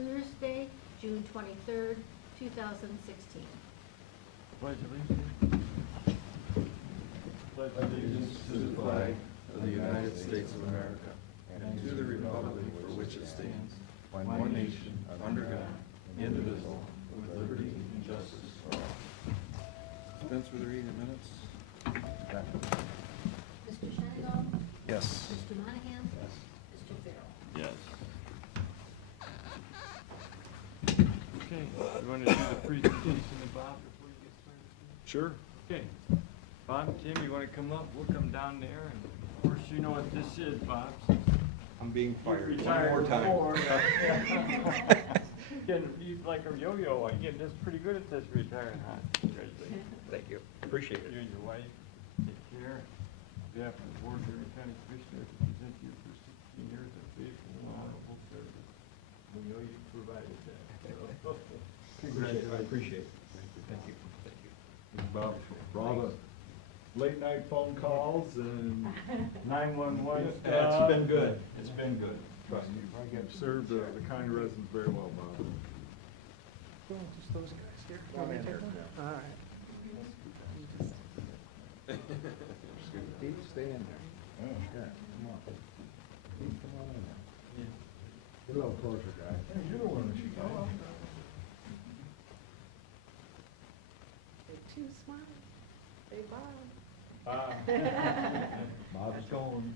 Thursday, June 23rd, 2016. Pledge allegiance. Pledge Allegiance to the flag of the United States of America and to the republic for which it stands, one nation, under God, indivisible, with liberty and justice for all. Dispense with the reading of minutes. Mr. Shenango? Yes. Mr. Monahan? Yes. Mr. Farrell? Yes. Okay, you want to do the presentation of Bob before you get started? Sure. Okay. Bob, Tim, you want to come up? We'll come down there, and of course, you know what this is, Bob. I'm being fired. Retired One more time. before, you like a yo-yo. I get this pretty good at this retiring, huh? Congratulations. Thank you. Appreciate You it. and your wife, take care. On behalf of the board, Green County Commissioner, to present you for 16 years of faithful and honorable service. We know you provided that. So, I appreciate it. Thank you. Thank you. Bob, for all the late night phone calls and 911 stuff. It's been good. It's been good. Trust me. you've served the county residents very well, Bob. Just those guys here. Come in here. All right. Steve, stay in there. Yeah, come on. Steve, come on in there. Get a little closer, guy. You're the one that she got. They're too smart. They Bob. Bob's going.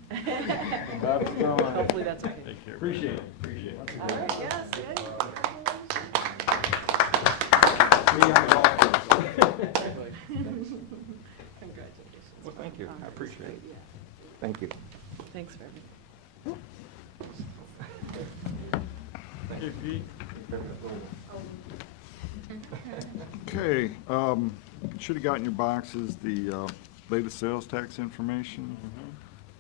Bob's going. Hopefully that's okay. Take care. Appreciate it, appreciate it. All right, yes, Congratulations. Well, thank you. I appreciate it. Yeah. Thank you. Thanks for Hey, Pete. Okay, should have gotten your boxes, the latest sales tax information.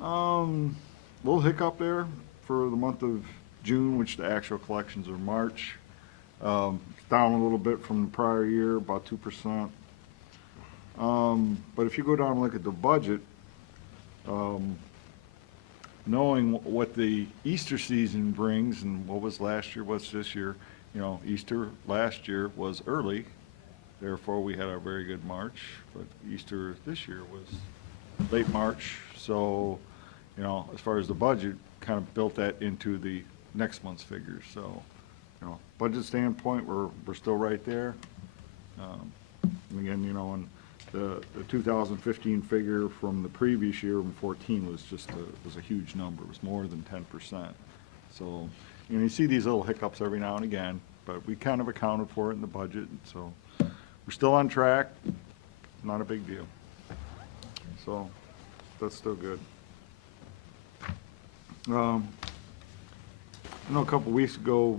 Little hiccup there for the month of June, which the actual collections are March. Down a little bit from the prior year, about 2%. But if you go down and look at the budget, knowing what the Easter season brings and what was last year, what's this year, you know, Easter last year was early, therefore we had a very good March, but Easter this year was late March, so, you know, as far as the budget, kind of built that into the next month's figures, so, you know, budget standpoint, we're still right there. And again, you know, and the 2015 figure from the previous year, in 14, was just was a huge number. It was more than 10%. So, you know, you see these little hiccups every now and again, but we kind of accounted for it in the budget, so we're still on track. Not a big deal. So, that's still good. I know a couple weeks ago,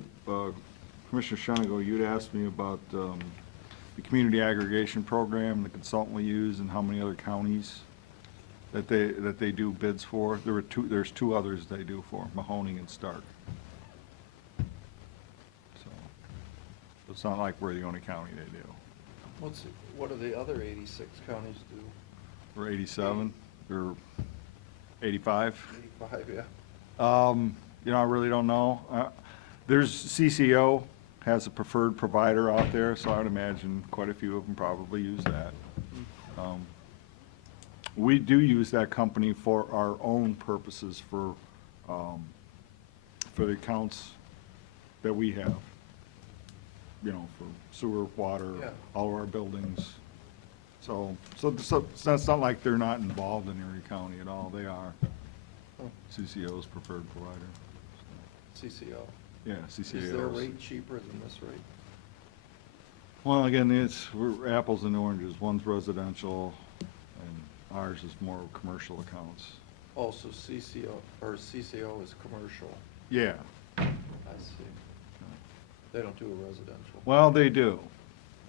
Commissioner Shenango, you'd asked me about the community aggregation program, the consultant we use, and how many other counties that they do bids for. There's two others they do for, Mahoning and Stark. So it's not like we're the only county they do. What do the other 86 counties do? We're 87 or 85. 85, yeah. You know, I really don't know. There's CCO has a preferred provider out there, so I would imagine quite a few of them probably use that. We do use that company for our own purposes for the accounts that we have. You know, for sewer, water, Yeah. all of our buildings. So that's not like they're not involved in Erie County at all. They are. Oh. CCO's preferred provider. CCO. Yeah, CCAOs. Is their rate cheaper than this rate? Well, again, we're apples and oranges. One's residential, and ours is more commercial accounts. Also CCO is commercial. Yeah, I see. They don't do a residential. well, they do,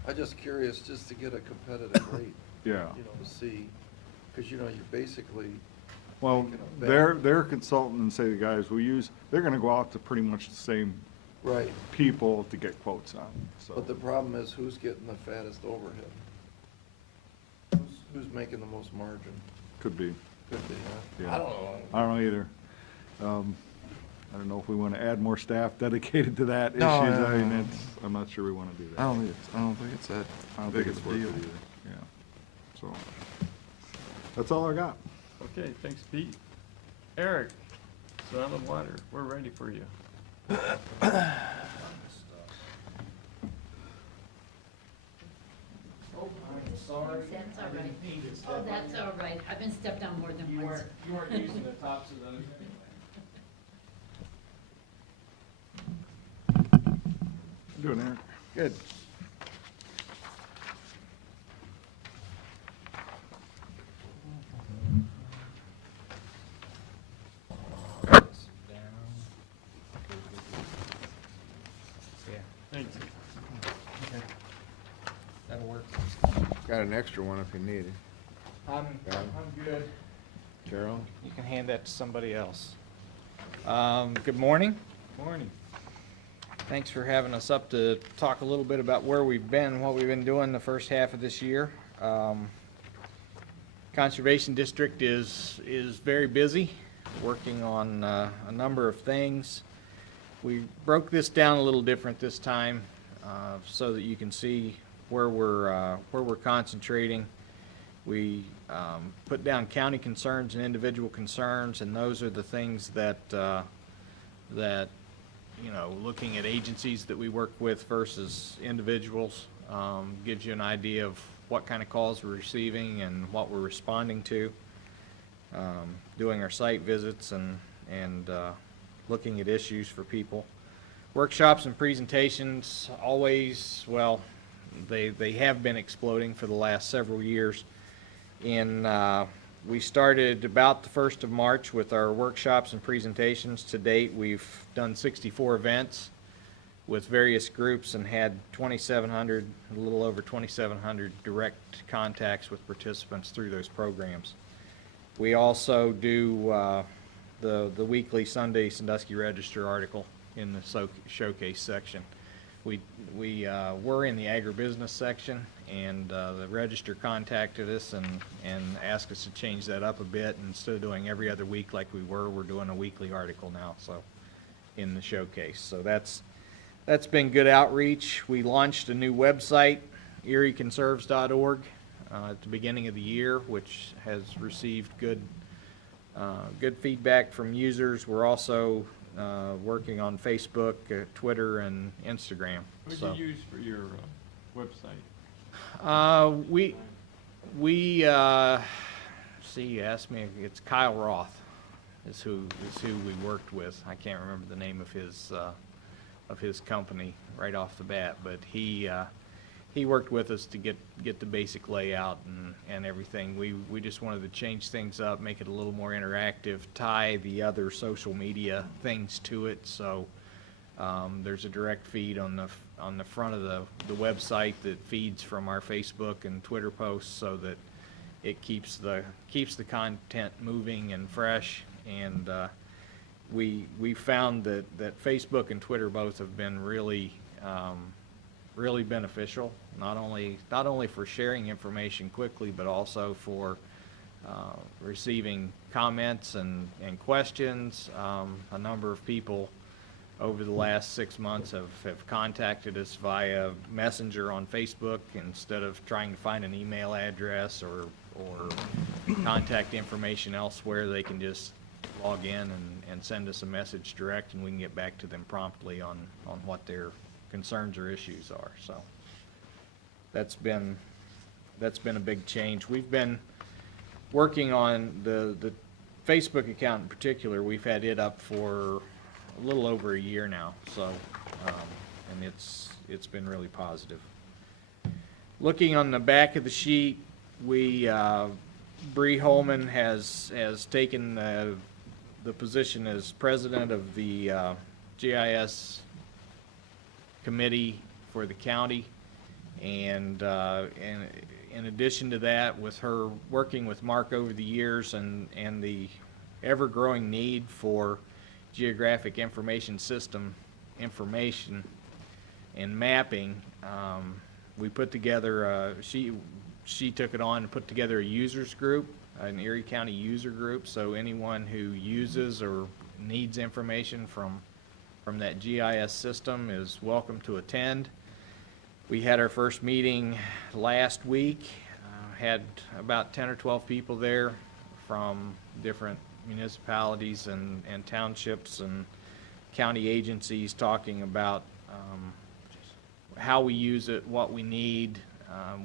I'm just curious, just to get a competitive rate, yeah. you know, to see, because, you know, you basically, Well, making a bet. their consultant and say the guys we use, they're gonna go out to pretty much the same right, people to get quotes on, so. but the problem is who's getting the fattest overhead? Who's making the most margin? Could be, Could be, huh? Yeah. I don't know. I don't know either. I don't know if we want to add more staff dedicated to that issue. No, I mean, no. I'm not sure we want to do that. I don't think it's that I don't big think of it's a worth it deal. either, yeah. So, that's all I got. Okay, thanks, Pete. Eric, Sound and Water, we're ready for you. Oh, I'm sorry. That's all I didn't right. mean to Oh, step on that's you. all right. I've been stepped on more than You once. weren't using the tops of those. How you doing, Eric? Good. Yeah, Thanks. that'll work. Got an extra one if you need it. I'm good. Carol? You can hand that to somebody else. Good morning. Morning. Thanks for having us up to talk a little bit about where we've been, what we've been doing the first half of this year. Conservation District is very busy, working on a number of things. We broke this down a little different this time, so that you can see where we're concentrating. We put down county concerns and individual concerns, and those are the things that you know, looking at agencies that we work with versus individuals, gives you an idea of what kind of calls we're receiving and what we're responding to. Doing our site visits and looking at issues for people. Workshops and presentations always, well, they have been exploding for the last several years. We started about the 1st of March with our workshops and presentations. To date, we've done 64 events with various groups and had 2,700, a little over 2,700 direct contacts with participants through those programs. We also do the weekly Sunday Sandusky Register article in the showcase section. We were in the agribusiness section, and the Register contacted us and asked us to change that up a bit. Instead of doing every other week like we're doing a weekly article now, so in the showcase. So that's been good outreach. We launched a new website, erieconserves.org, at the beginning of the year, which has received good feedback from users. We're also working on Facebook, Twitter, and Instagram. What So, do you use for your website? we see, you asked me, it's Kyle Roth is who we worked with. I can't remember the name of his company right off the bat, but he worked with us to get the basic layout and everything. We just wanted to change things up, make it a little more interactive, tie the other social media things to it. So there's a direct feed on the front of the website that feeds from our Facebook and Twitter posts, so that it keeps the content moving and fresh. And we found that Facebook and Twitter both have been really beneficial, not only for sharing information quickly, but also for receiving comments and questions. A number of people over the last 6 months have contacted us via Messenger on Facebook instead of trying to find an email address or contact information elsewhere. They can just log in and send us a message direct, and we can get back to them promptly on what their concerns or issues are. So that's been a big change. We've been working on the Facebook account in particular. We've had it up for a little over a year now, so and it's been really positive. Looking on the back of the sheet, Bree Holman has taken the position as president of the GIS committee for the county, and in addition to that, with her working with Mark over the years and the ever-growing need for geographic information system information and mapping, we put together she took it on and put together a users group, an Erie County user group, so anyone who uses or needs information from that GIS system is welcome to attend. We had our first meeting last week, had about 10 or 12 people there from different municipalities and townships and county agencies talking about how we use it, what we need.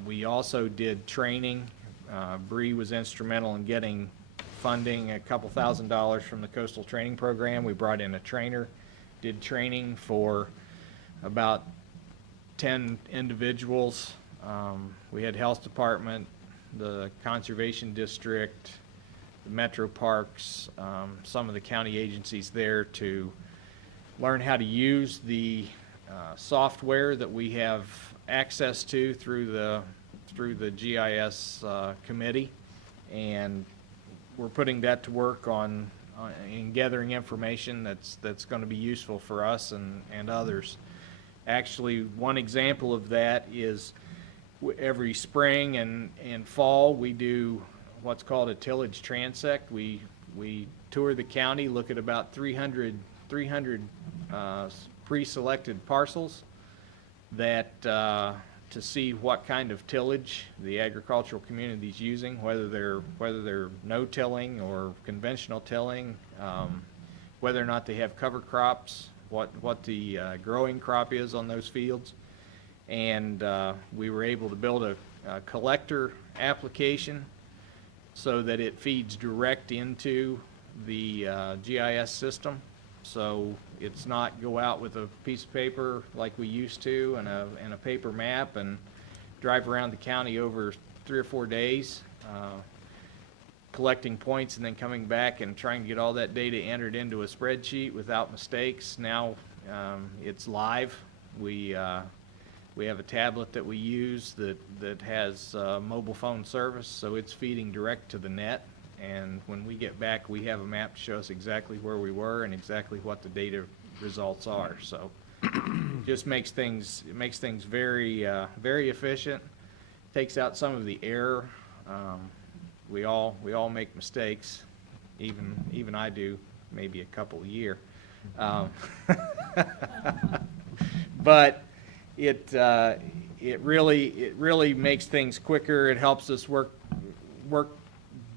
We also did training. Bree was instrumental in getting funding, a couple $1,000s from the Coastal Training Program. We brought in a trainer, did training for about 10 individuals. We had Health Department, the Conservation District, the Metro Parks, some of the county agencies there to learn how to use the software that we have access to through the GIS committee, and we're putting that to work on in gathering information that's going to be useful for us and others. Actually, one example of that is every spring and fall we do what's called a tillage transect. We tour the county, look at about 300 pre-selected parcels that to see what kind of tillage the agricultural community is using, whether they're no-tilling or conventional tilling, whether or not they have cover crops, what the growing crop is on those fields. And we were able to build a collector application so that it feeds direct into the GIS system. So it's not go out with a piece of paper like we used to and a paper map and drive around the county over 3 or 4 days, collecting points and then coming back and trying to get all that data entered into a spreadsheet without mistakes. Now it's live. We have a tablet that we use that has mobile phone service, so it's feeding direct to the net. And when we get back, we have a map to show us exactly where we were and exactly what the data results are. So just makes things very very efficient. Takes out some of the error. We all make mistakes. Even I do, maybe a couple a year. But it really makes things quicker. It helps us work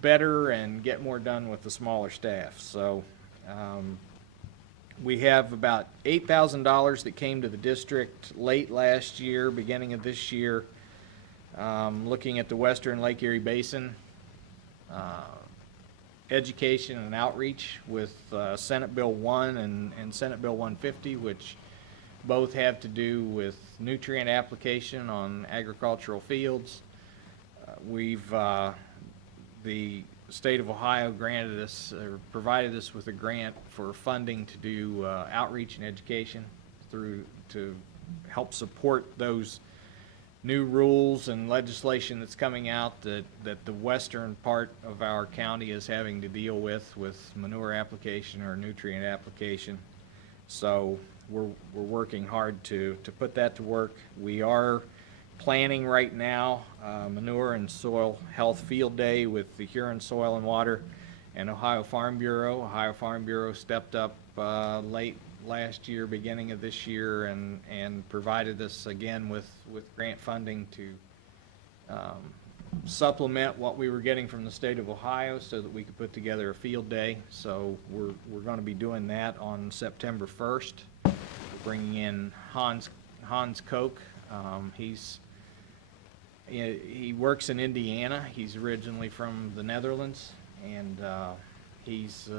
better and get more done with the smaller staff. So we have about $8,000 that came to the district late last year, beginning of this year, looking at the Western Lake Erie Basin, education and outreach with Senate Bill 1 and Senate Bill 150, which both have to do with nutrient application on agricultural fields. The state of Ohio granted us, or provided us with a grant for funding to do outreach and education to help support those new rules and legislation that's coming out that the western part of our county is having to deal with manure application or nutrient application. So we're working hard to put that to work. We are planning right now manure and soil health field day with the Huron Soil and Water and Ohio Farm Bureau. Ohio Farm Bureau stepped up late last year, beginning of this year, and provided us again with grant funding to supplement what we were getting from the state of Ohio so that we could put together a field day. So we're going to be doing that on September 1st. We're bringing in Hans Koch. He works in Indiana. He's originally from the Netherlands, and he's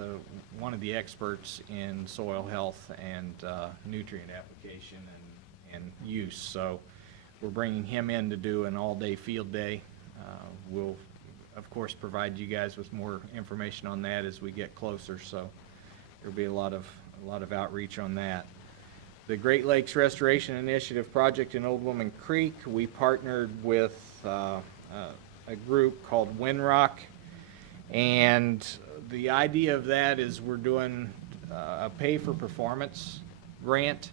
one of the experts in soil health and nutrient application and use. So we're bringing him in to do an all-day field day. We'll, of course, provide you guys with more information on that as we get closer. So there'll be a lot of outreach on that. The Great Lakes Restoration Initiative project in Old Woman Creek, we partnered with a group called Winrock, and the idea of that is we're doing a pay-for-performance grant.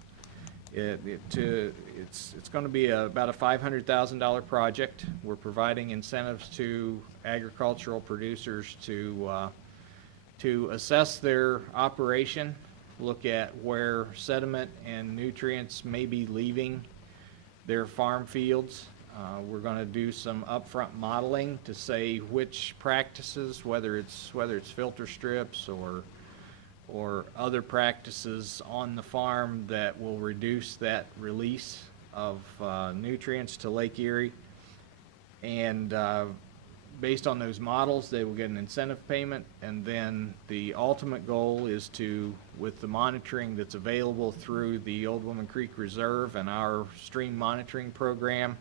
It's going to be about a $500,000 project. We're providing incentives to agricultural producers to to assess their operation, look at where sediment and nutrients may be leaving their farm fields. We're going to do some upfront modeling to say which practices, whether it's filter strips or other practices on the farm that will reduce that release of nutrients to Lake Erie. And based on those models, they will get an incentive payment, and then the ultimate goal is to, with the monitoring that's available through the Old Woman Creek Reserve and our stream monitoring program,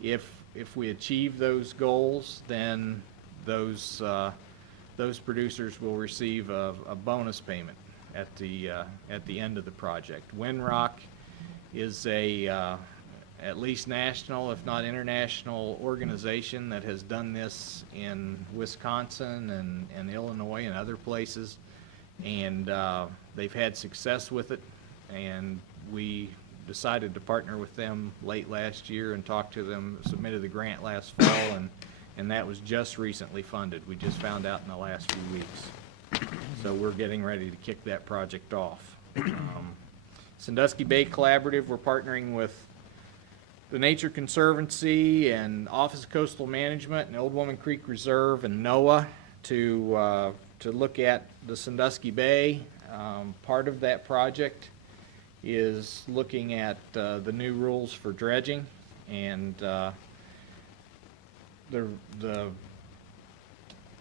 if we achieve those goals, then those producers will receive a bonus payment at the end of the project. Winrock is a at least national, if not international, organization that has done this in Wisconsin and Illinois and other places, and they've had success with it, and we decided to partner with them late last year and talked to them, submitted the grant last fall, and that was just recently funded. We just found out in the last few weeks. So we're getting ready to kick that project off. Sandusky Bay Collaborative, we're partnering with the Nature Conservancy and Office of Coastal Management and Old Woman Creek Reserve and NOAA to look at the Sandusky Bay. Part of that project is looking at the new rules for dredging and the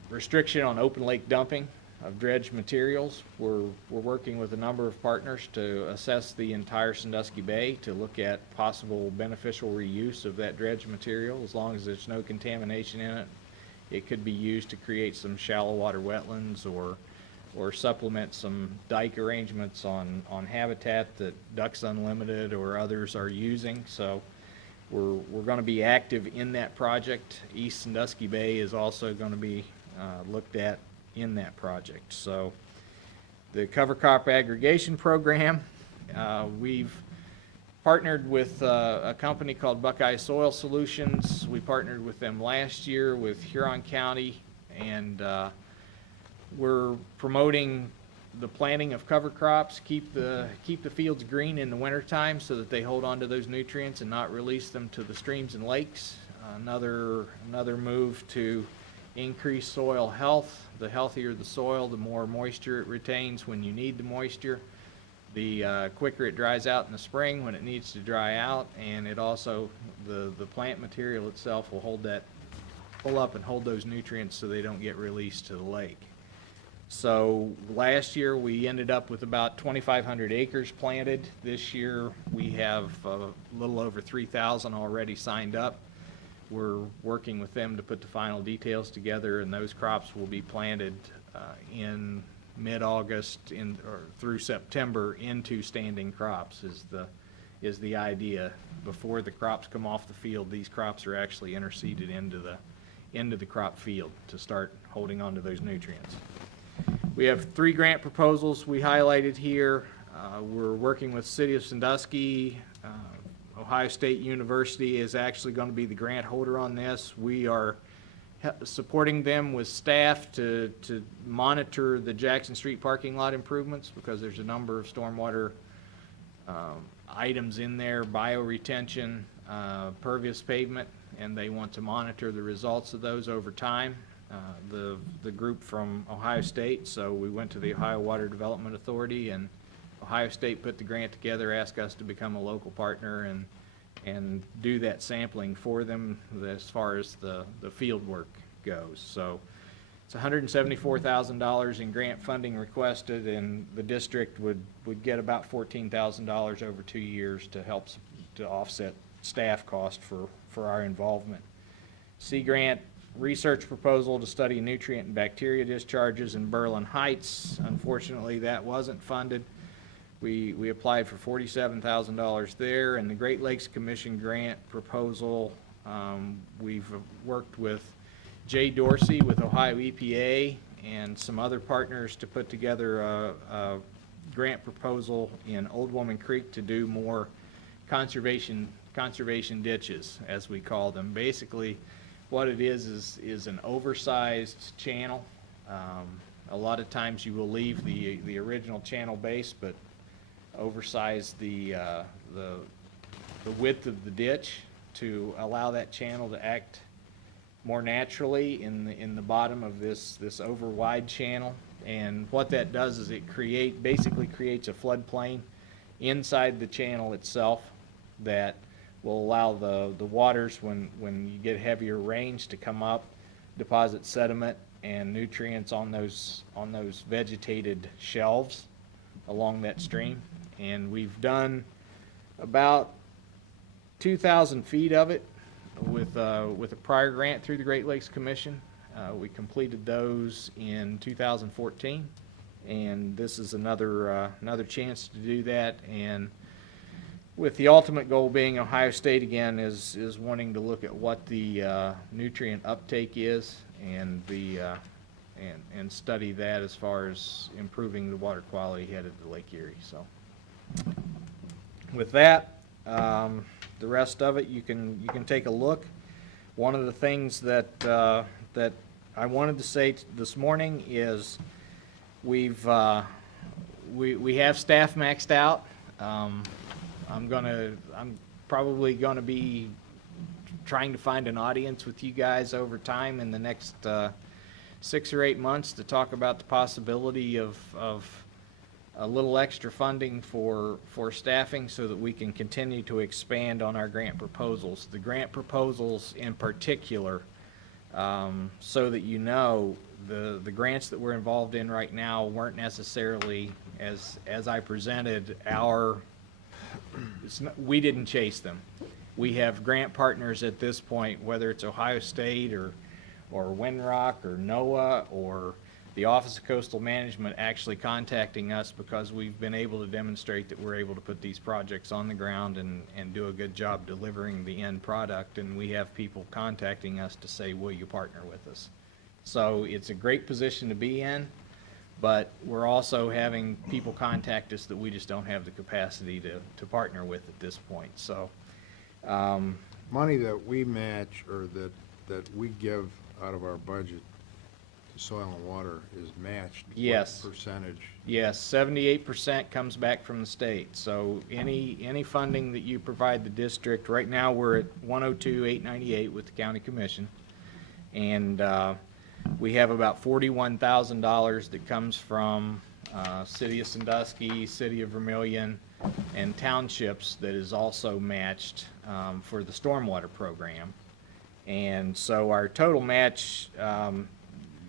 restriction on open lake dumping of dredged materials. We're working with a number of partners to assess the entire Sandusky Bay to look at possible beneficial reuse of that dredged material. As long as there's no contamination in it, it could be used to create some shallow water wetlands or supplement some dike arrangements on habitat that Ducks Unlimited or others are using. So we're going to be active in that project. East Sandusky Bay is also going to be looked at in that project. So the cover crop aggregation program, we've partnered with a company called Buckeye Soil Solutions. We partnered with them last year with Huron County, and we're promoting the planting of cover crops, keep the fields green in the wintertime so that they hold on to those nutrients and not release them to the streams and lakes. Another move to increase soil health. The healthier the soil, the more moisture it retains when you need the moisture. The quicker it dries out in the spring when it needs to dry out, and it also, the plant material itself will pull up and hold those nutrients so they don't get released to the lake. So last year we ended up with about 2,500 acres planted. This year we have a little over 3,000 already signed up. We're working with them to put the final details together, and those crops will be planted in mid-August or through September into standing crops is the idea. Before the crops come off the field, these crops are actually interseeded into the crop field to start holding on to those nutrients. We have 3 grant proposals we highlighted here. We're working with City of Sandusky. Ohio State University is actually going to be the grant holder on this. We are supporting them with staff to monitor the Jackson Street parking lot improvements because there's a number of stormwater items in there, bioretention, pervious pavement, and they want to monitor the results of those over time. The group from Ohio State, so we went to the Ohio Water Development Authority, and Ohio State put the grant together, asked us to become a local partner and do that sampling for them as far as the field work goes. So it's $174,000 in grant funding requested, and the district would get about $14,000 over 2 years to help to offset staff cost for our involvement. Sea Grant research proposal to study nutrient and bacteria discharges in Berlin Heights. Unfortunately, that wasn't funded. We applied for $47,000 there, and the Great Lakes Commission grant proposal, we've worked with Jay Dorsey with Ohio EPA and some other partners to put together a grant proposal in Old Woman Creek to do more conservation ditches, as we call them. Basically, what it is an oversized channel A lot of times you will leave the original channel base, but oversize the width of the ditch to allow that channel to act more naturally in the bottom of this over wide channel. And what that does is it basically creates a floodplain inside the channel itself that will allow the waters when you get heavier rains to come up, deposit sediment and nutrients on those vegetated shelves along that stream. And we've done about 2,000 feet of it with a prior grant through the Great Lakes Commission. We completed those in 2014, and this is another chance to do that. And with the ultimate goal being Ohio State again is wanting to look at what the nutrient uptake is and and study that as far as improving the water quality headed to Lake Erie. So with that, the rest of it you can take a look. One of the things that I wanted to say this morning is we have staff maxed out. I'm probably gonna be trying to find an audience with you guys over time in the next 6 or 8 months to talk about the possibility of a little extra funding for staffing so that we can continue to expand on our grant proposals. The grant proposals in particular, so that you know, the grants that we're involved in right now weren't necessarily, as I presented, we didn't chase them. We have grant partners at this point, whether it's Ohio State or Windrock or NOAA or the Office of Coastal Management, actually contacting us because we've been able to demonstrate that we're able to put these projects on the ground and do a good job delivering the end product. And we have people contacting us to say, will you partner with us? So it's a great position to be in, but we're also having people contact us that we just don't have the capacity to partner with at this point. So Money that we match or that we give out of our budget to soil and water is matched. Yes. What percentage? yes, 78% comes back from the state. So any funding that you provide the district, right now we're at 102,898 with the county commission. And we have about $41,000 that comes from City of Sandusky, City of Vermillion, and townships that is also matched for the stormwater program. And so our total match,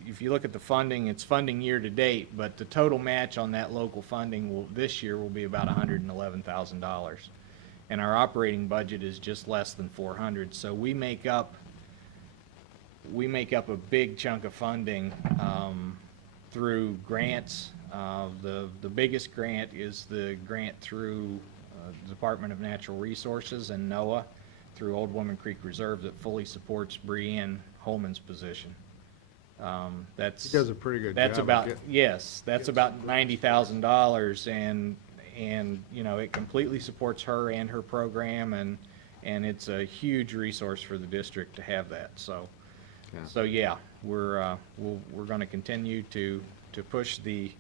if you look at the funding, it's funding year to date, but the total match on that local funding this year will be about $111,000. And our operating budget is just less than $400,000. So we make up a big chunk of funding through grants. The biggest grant is the grant through the Department of Natural Resources and NOAA through Old Woman Creek Reserve that fully supports Breanne Holman's position. That's He does a pretty good that's job. about yes, that's about $90,000, and you know, it completely supports her and her program, and it's a huge resource for the district to have that. So. Yeah. So yeah, we're going to continue to push the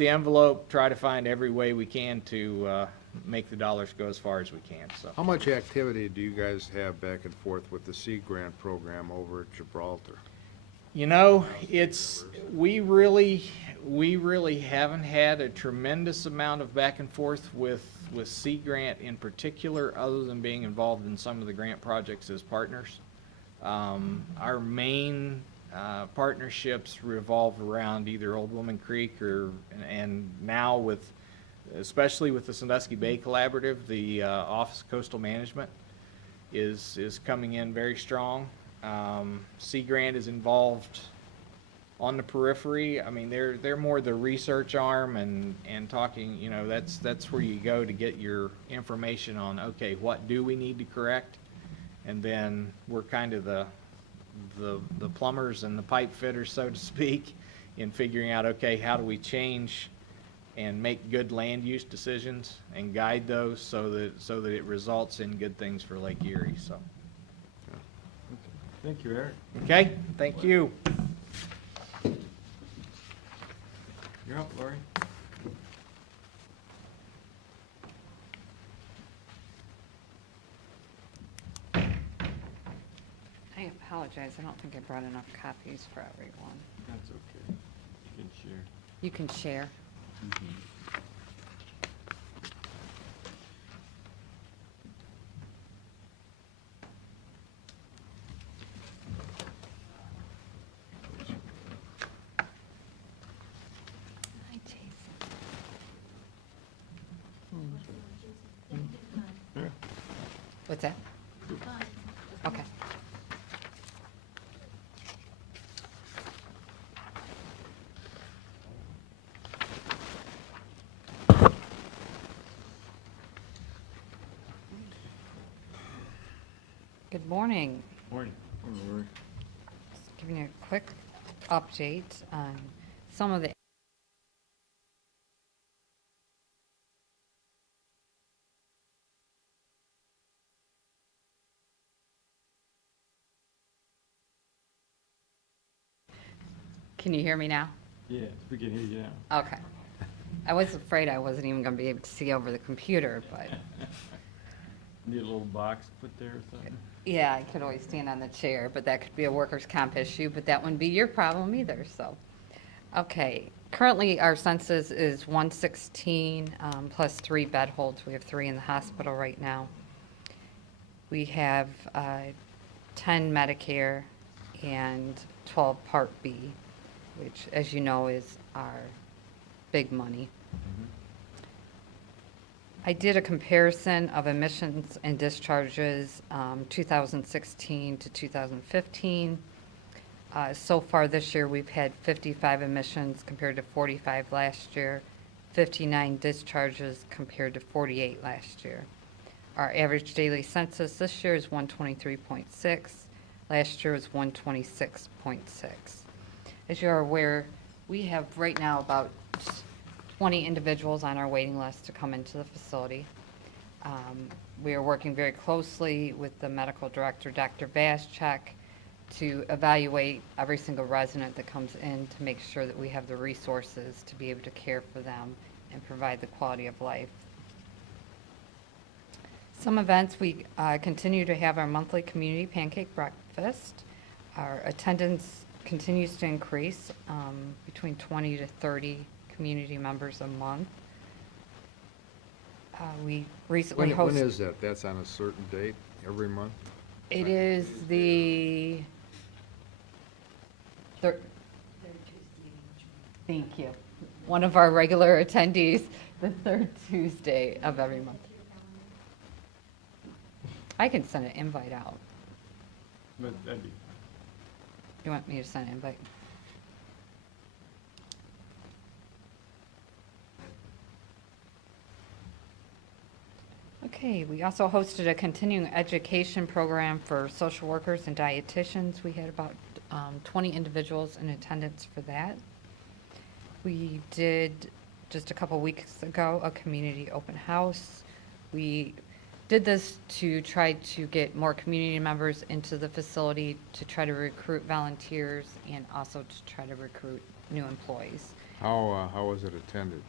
envelope, try to find every way we can to make the dollars go as far as we can. So How much activity do you guys have back and forth with the Sea Grant program over at Gibraltar? you know, we really haven't had a tremendous amount of back and forth with Sea Grant in particular, other than being involved in some of the grant projects as partners. Our main partnerships revolve around either Old Woman Creek and now especially with the Sandusky Bay Collaborative, the Office of Coastal Management is coming in very strong. Sea Grant is involved on the periphery. I mean, they're more the research arm and talking, you know, that's where you go to get your information on, okay, what do we need to correct? And then we're kind of the plumbers and the pipe fitters, so to speak, in figuring out, okay, how do we change and make good land use decisions and guide those so that it results in good things for Lake Erie. So, Thank you, Eric. okay, thank you. You're up, Lori. I apologize, I don't think I brought enough copies for everyone. That's okay. You can share. You can share. Hi, Jason. Yeah. What's that? Okay. Good morning. Morning. Lori. Just giving you a quick update on some of the Can you hear me now? Yes, we can hear you now. Okay. I was afraid I wasn't even going to be able to see over the computer, but Need a little box put there or something? yeah, I could always stand on the chair, but that could be a workers' comp issue, but that wouldn't be your problem either, so. Okay, currently our census is 116 plus 3 bed holds. We have 3 in the hospital right now. We have 10 Medicare and 12 Part B, which, as you know, is our big money. I did a comparison of emissions and discharges 2016 to 2015. So far this year, we've had 55 emissions compared to 45 last year, 59 discharges compared to 48 last year. Our average daily census this year is 123.6. Last year was 126.6. As you're aware, we have right now about 20 individuals on our waiting list to come into the facility. We are working very closely with the medical director, Dr. Vaschek, to evaluate every single resident that comes in to make sure that we have the resources to be able to care for them and provide the quality of life. Some events, we continue to have our monthly community pancake breakfast. Our attendance continues to increase, between 20 to 30 community members a month. We recently hosted. When is that? That's on a certain date every month? It is the thank you. One of our regular attendees, the 3rd Tuesday of every month. I can send an invite out. But that'd be, You want me to send an invite? Okay, we also hosted a continuing education program for social workers and dietitians. We had about 20 individuals in attendance for that. We did, just a couple weeks ago, a community open house. We did this to try to get more community members into the facility, to try to recruit volunteers, and also to try to recruit new employees. How was it attended?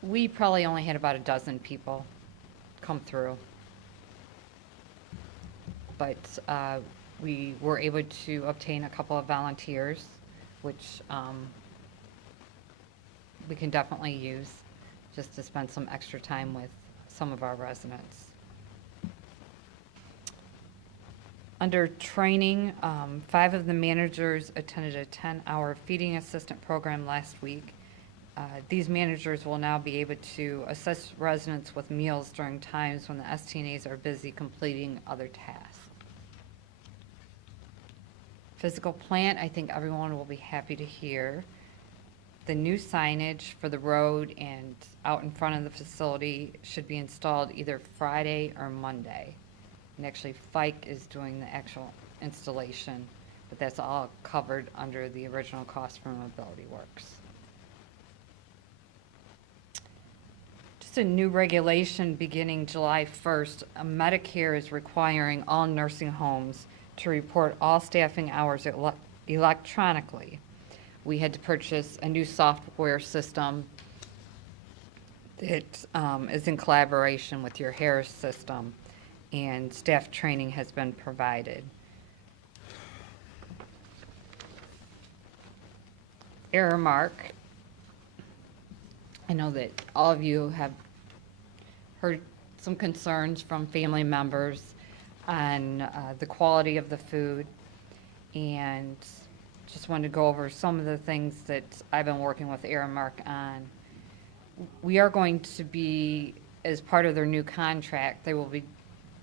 We probably only had about a dozen people come through. But we were able to obtain a couple of volunteers, which we can definitely use just to spend some extra time with some of our residents. Under training, 5 of the managers attended a 10-hour feeding assistant program last week. These managers will now be able to assist residents with meals during times when the STNAs are busy completing other tasks. Physical plant, I think everyone will be happy to hear. The new signage for the road and out in front of the facility should be installed either Friday or Monday. And actually, Fike is doing the actual installation, but that's all covered under the original cost from Mobility Works. Just a new regulation beginning July 1st, Medicare is requiring all nursing homes to report all staffing hours electronically. we had to purchase a new software system that is in collaboration with your Harris system, and staff training has been provided. Aramark, I know that all of you have heard some concerns from family members on the quality of the food, and just wanted to go over some of the things that I've been working with Aramark on. We are going to be, as part of their new contract, they will be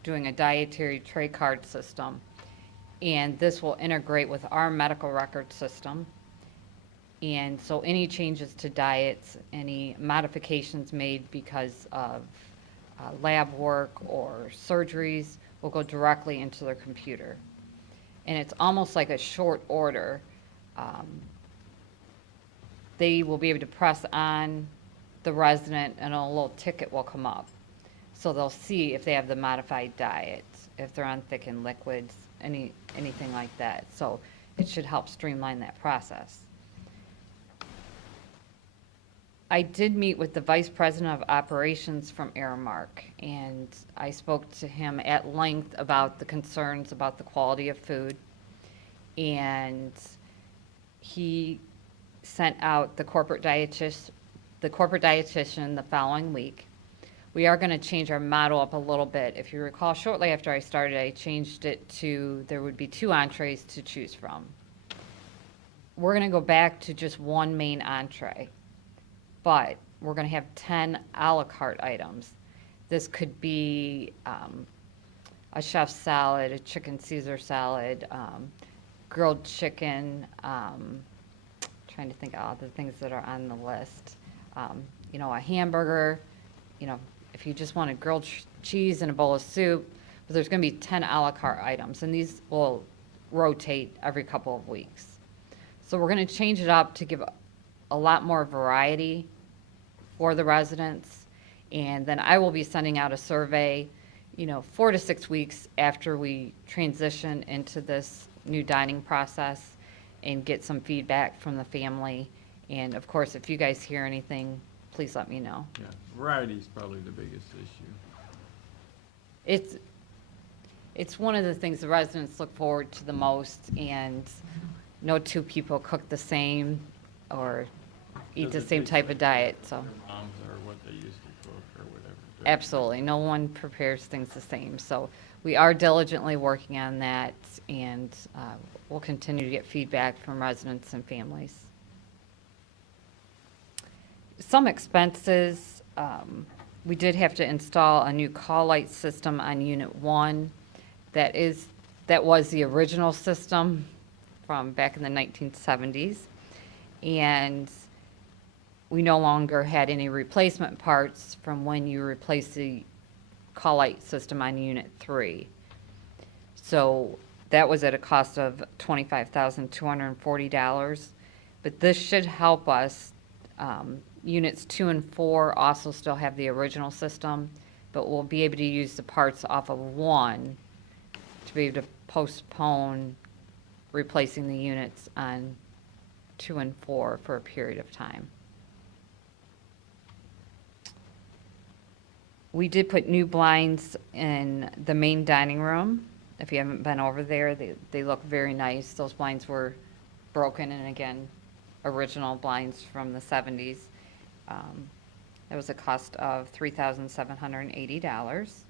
doing a dietary tray card system, and this will integrate with our medical record system. And so any changes to diets, any modifications made because of lab work or surgeries will go directly into their computer. And it's almost like a short order. They will be able to press on the resident and a little ticket will come up. So they'll see if they have the modified diet, if they're on thickened liquids, anything like that. So it should help streamline that process. I did meet with the Vice President of Operations from Aramark, and I spoke to him at length about the concerns about the quality of food. And he sent out the corporate dietitian the following week. We are going to change our model up a little bit. If you recall, shortly after I started, I changed it to there would be 2 entrees to choose from. We're going to go back to just 1 main entree, but we're going to have 10 a la carte items. This could be a chef's salad, a chicken Caesar salad, grilled chicken, trying to think of all the things that are on the list. You know, a hamburger, you know, if you just want a grilled cheese and a bowl of soup, but there's going to be 10 a la carte items, and these will rotate every couple of weeks. So we're going to change it up to give a lot more variety for the residents, and then I will be sending out a survey, you know, 4 to 6 weeks after we transition into this new dining process and get some feedback from the family. And of course, if you guys hear anything, please let me know. Yeah, variety is probably the biggest issue. It's one of the things the residents look forward to the most, and no 2 people cook the same or eat the Does it same taste type like of diet, so. Their moms or what they used to cook or whatever. Absolutely, no one prepares things the same. So we are diligently working on that, and we'll continue to get feedback from residents and families. Some expenses, we did have to install a new call light system on Unit 1. That was the original system from back in the 1970s. And we no longer had any replacement parts from when you replaced the call light system on Unit 3. So that was at a cost of $25,240. But this should help us. Units 2 and 4 also still have the original system, but we'll be able to use the parts off of 1 to be able to postpone replacing the units on 2 and 4 for a period of time. We did put new blinds in the main dining room. If you haven't been over there, they look very nice. Those blinds were broken, and again, original blinds from the 70s. That was a cost of $3,780.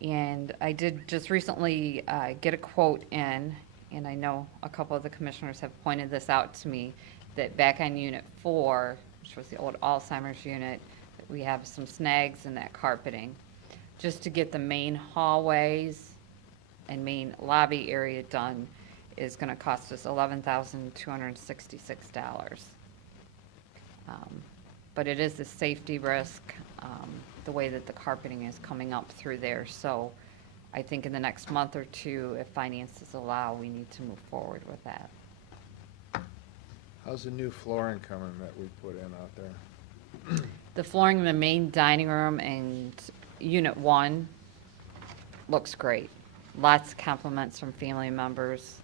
And I did just recently get a quote in, and I know a couple of the commissioners have pointed this out to me, that back on Unit 4, which was the old Alzheimer's unit, that we have some snags in that carpeting. Just to get the main hallways and main lobby area done is going to cost us $11,266. But it is a safety risk, the way that the carpeting is coming up through there. So I think in the next month or 2, if finances allow, we need to move forward with that. How's the new flooring coming that we put in out there? The flooring in the main dining room and Unit 1 looks great. Lots of compliments from family members.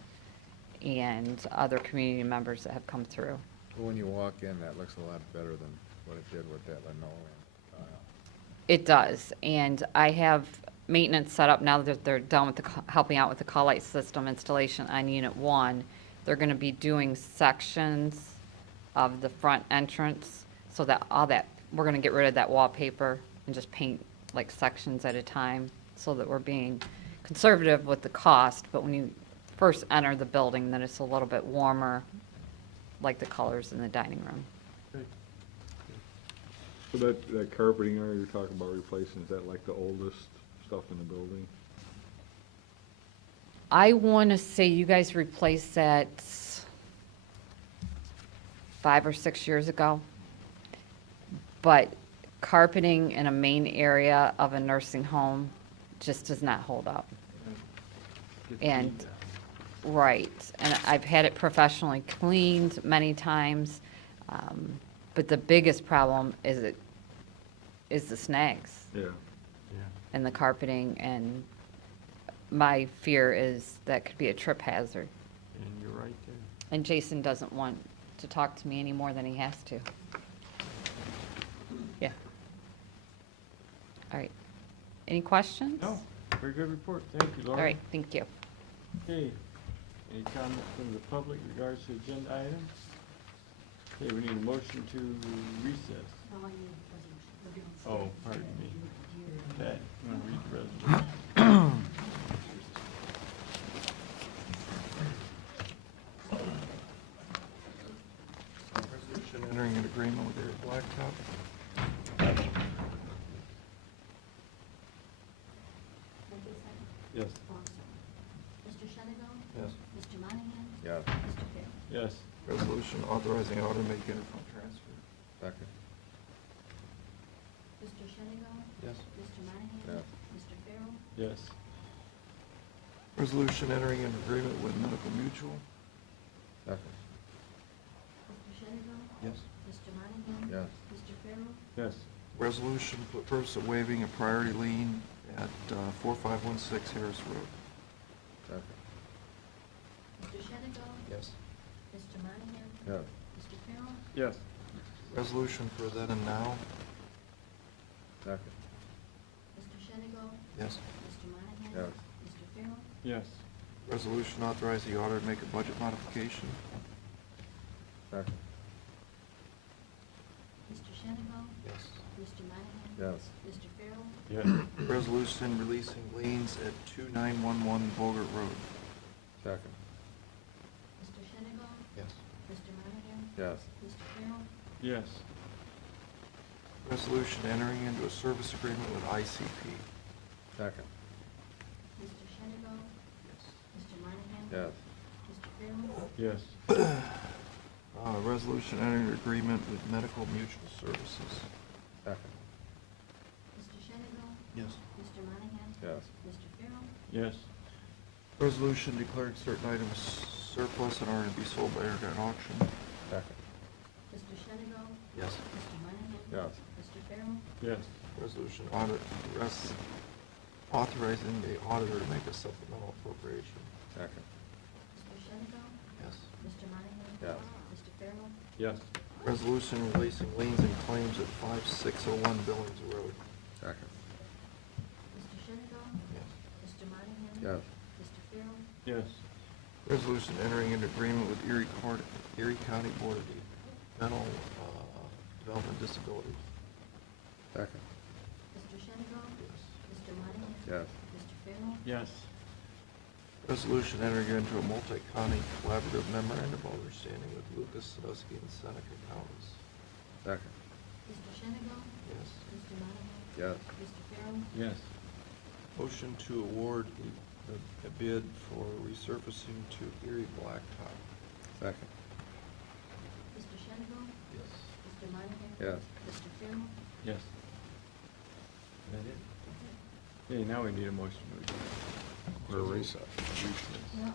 and other community members that have come through. When you walk in, that looks a lot better than what it did with that linoleum tile. It does, and I have maintenance set up now that they're done with helping out with the call light system installation on Unit 1. They're gonna be doing sections of the front entrance, so that all that, we're gonna get rid of that wallpaper and just paint like sections at a time, so that we're being conservative with the cost, but when you first enter the building, then it's a little bit warmer, like the colors in the dining room. So that carpeting area you're talking about replacing, is that like the oldest stuff in the building? I want to say you guys replaced that 5 or 6 years ago. But carpeting in a main area of a nursing home just does not hold up. Get And, feedback. right, and I've had it professionally cleaned many times. But the biggest problem is the snags Yeah. Yeah, and the carpeting, and my fear is that could be a trip hazard. and you're right there. And Jason doesn't want to talk to me any more than he has to. Yeah. All right. Any questions? No, very good report. Thank you, Laura. All right, thank you. Okay, any comments from the public regards to agenda items? Okay, we need a motion to recess. Oh, pardon me. Pat, you want to read the resolution? Resolution entering an agreement with Eric Blacktop. Yes. Mr. Shenango? Yes. Mr. Monahan? Yeah. Mr. Fair? Yes. Resolution authorizing automatic interfund transfer. Second. Mr. Shenango? Yes. Mr. Monahan? Yes. Mr. Farrell? Yes. Resolution entering an agreement with Medical Mutual. Second. Mr. Shenango? Yes. Mr. Monahan? Yes. Mr. Farrell? Yes. Resolution for the purpose of waiving a priority lien at 4516 Harris Road. Second. Mr. Shenango? Yes. Mr. Monahan? Yes. Mr. Farrell? Yes. Resolution for then and now. Second. Mr. Shenango? Yes. Mr. Monahan? Yes. Mr. Farrell? Yes. Resolution authorize the auditor to make a budget modification. Second. Mr. Shenango? Yes. Mr. Monahan? Yes. Mr. Farrell? Yes. Resolution releasing liens at 2911 Bogart Road. Second. Mr. Shenango? Yes. Mr. Monahan? Yes. Mr. Farrell? Yes. Resolution entering into a service agreement with ICP. Second. Mr. Shenango? Yes. Mr. Monahan? Yes. Mr. Farrell? Yes. Resolution entering an agreement with Medical Mutual Services. Second. Mr. Shenango? Yes. Mr. Monahan? Yes. Mr. Farrell? Yes. Resolution declaring certain items surplus and are to be sold by air at auction. Second. Mr. Shenango? Yes. Mr. Monahan? Yes. Mr. Farrell? Yes. Resolution authorizing the auditor to make a supplemental appropriation. Second. Mr. Shenango? Yes. Mr. Monahan? Yes. Mr. Farrell? Yes. Resolution releasing liens and claims at 5601 Billings Road. Second. Mr. Shenango? Yes. Mr. Monahan? Yes. Mr. Farrell? Yes. Resolution entering into agreement with Erie County Board of Mental Development Disabilities. Second. Mr. Shenango? Yes. Mr. Monahan? Yes. Mr. Farrell? Yes. Resolution entering into a multi-county collaborative memorandum of understanding with Lucas, Sadusky, and Seneca counties. Second. Mr. Shenango? Yes. Mr. Monahan? Yes. Mr. Farrell? Yes. Motion to award a bid for resurfacing to Erie Blacktop. Second. Mr. Shenango? Yes. Mr. Monahan? Yes. Mr. Farrell? Yes. Is that it? Okay, now we need a motion to adjourn. Or recess. No,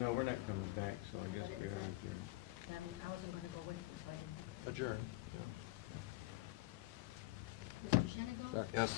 No, we're not coming back, so I guess we are adjourned. I wasn't gonna go with you, so I didn't. Adjourn. Mr. Shenango? Second. Yes.